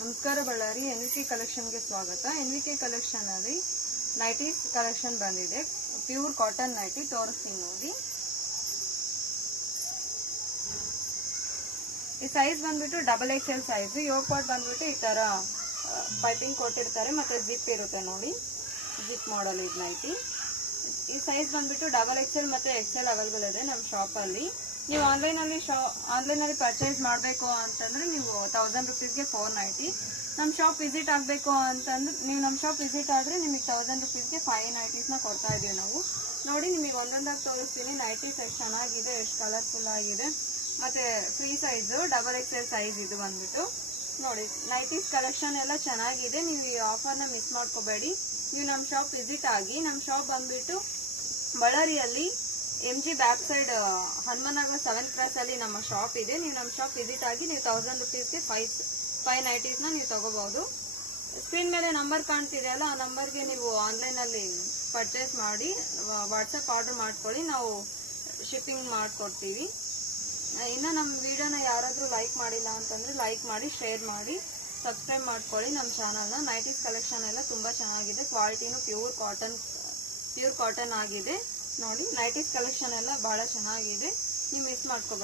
ನಮಸ್ಕಾರ ಬಳ್ಳಾರಿ ಎನ್ವಿಕೆ ಕಲೆಕ್ಷನ್ಗೆ ಸ್ವಾಗತ. ಎನ್ವಿಕೆ ಕಲೆಕ್ಷನ್ ಅಲ್ಲಿ ನೈಟೀಸ್ ಕಲೆಕ್ಷನ್ ಬಂದಿದೆ. ಪ್ಯೂರ್ ಕಾಟನ್ ನೈಟಿ ತೋರಿಸ್ತೀನಿ ನೋಡಿ. ಈ ಸೈಜ್ ಬಂದ್ಬಿಟ್ಟು XXL ಸೈಜ್. ಯೋಗ್ ಪಾರ್ಟ್ ಬಂದ್ಬಿಟ್ಟು ಈ ತರ ಪೈಪಿಂಗ್ ಕೊಟ್ಟಿರ್ತಾರೆ, ಮತ್ತೆ ಜಿಪ್ ಇರುತ್ತೆ ನೋಡಿ. ಜಿಪ್ ಮಾಡಲ್ ಇದು ನೈಟಿ. ಈ ಸೈಜ್ ಬಂದ್ಬಿಟ್ಟು XXL ಮತ್ತೆ XL ಅವೈಲೇಬಲ್ ಇದೆ ನಮ್ಮ ಶಾಪ್ ಅಲ್ಲಿ. ನೀವು ಆನ್ಲೈನ್ ಅಲ್ಲಿ ಪರ್ಚೇಸ್ ಮಾಡಬೇಕು ಅಂತಂದ್ರೆ ನೀವು 1000 rupeesಗೆ 4 ನೈಟಿ. ನಮ್ಮ ಶಾಪ್ ವಿಸಿಟ್ ಆಗಬೇಕು ಅಂತಂದ್ರೆ ನೀವು ನಮ್ಮ ಶಾಪ್ ವಿಸಿಟ್ ಆದ್ರೆ ನಿಮಗೆ 1000 rupeesಗೆ 5 ನೈಟೀಸ್ನ ಕೊಡ್ತಾ ಇದೀವಿ ನಾವು. ನೋಡಿ, ನಿಮಗೆ ಒಂದೊಂದಾಗಿ ತೋರಿಸ್ತೀನಿ. ನೈಟೀಸ್ ಎಷ್ಟು ಚೆನ್ನಾಗಿದೆ, ಎಷ್ಟು ಕಲರ್ಫುಲ್ ಆಗಿದೆ. ಮತ್ತೆ ಫ್ರೀ ಸೈಜ್ XXL ಸೈಜ್ ಇದು ಬಂದ್ಬಿಟ್ಟು ನೋಡಿ. ನೈಟೀಸ್ ಕಲೆಕ್ಷನ್ ಎಲ್ಲ ಚೆನ್ನಾಗಿದೆ. ನೀವು ಈ ಆಫರ್ನ ಮಿಸ್ ಮಾಡ್ಕೋಬೇಡಿ. ನೀವು ನಮ್ಮ ಶಾಪ್ ವಿಸಿಟ್ ಆಗಿ. ನಮ್ಮ ಶಾಪ್ ಬಂದ್ಬಿಟ್ಟು ಬಳ್ಳಾರಿಯಲ್ಲಿ MG back side Hanumanagara 7th cross ಅಲ್ಲಿ ನಮ್ಮ ಶಾಪ್ ಇದೆ. ನೀವು ನಮ್ಮ ಶಾಪ್ ವಿಸಿಟ್ ಆಗಿ ನೀವು 1000 rupeesಗೆ 5 ನೈಟೀಸ್ನ ನೀವು ತಗೋಬಹುದು. ಸ್ಕ್ರೀನ್ ಮೇಲೆ ನಂಬರ್ ಕಾಣ್ತಿದೆಯಲ್ಲ, ಆ ನಂಬರ್ಗೆ ನೀವು ಆನ್ಲೈನ್ ಅಲ್ಲಿ ಪರ್ಚೇಸ್ ಮಾಡಿ ವಾಟ್ಸಪ್ ಆರ್ಡರ್ ಮಾಡ್ಕೊಳ್ಳಿ. ನಾವು ಶಿಪ್ಪಿಂಗ್ ಮಾಡ್ಕೊಡ್ತೀವಿ. ಇನ್ನು ನಮ್ಮ ವಿಡಿಯೋನ ಯಾರಾದ್ರೂ ಲೈಕ್ ಮಾಡಿಲ್ಲ ಅಂತಂದ್ರೆ ಲೈಕ್ ಮಾಡಿ, ಶೇರ್ ಮಾಡಿ, ಸಬ್ಸ್ಕ್ರೈಬ್ ಮಾಡ್ಕೊಳ್ಳಿ ನಮ್ಮ ಚಾನಲ್ನ. ನೈಟೀಸ್ ಕಲೆಕ್ಷನ್ ಎಲ್ಲ ತುಂಬಾ ಚೆನ್ನಾಗಿದೆ. ಕ್ವಾಲಿಟಿನೂ ಪ್ಯೂರ್ ಕಾಟನ್ ಆಗಿದೆ ನೋಡಿ. ನೈಟೀಸ್ ಕಲೆಕ್ಷನ್ ಎಲ್ಲ ಬಹಳ ಚೆನ್ನಾಗಿದೆ. ನೀವು ಮಿಸ್ ಮಾಡ್ಕೋಬೇಡಿ.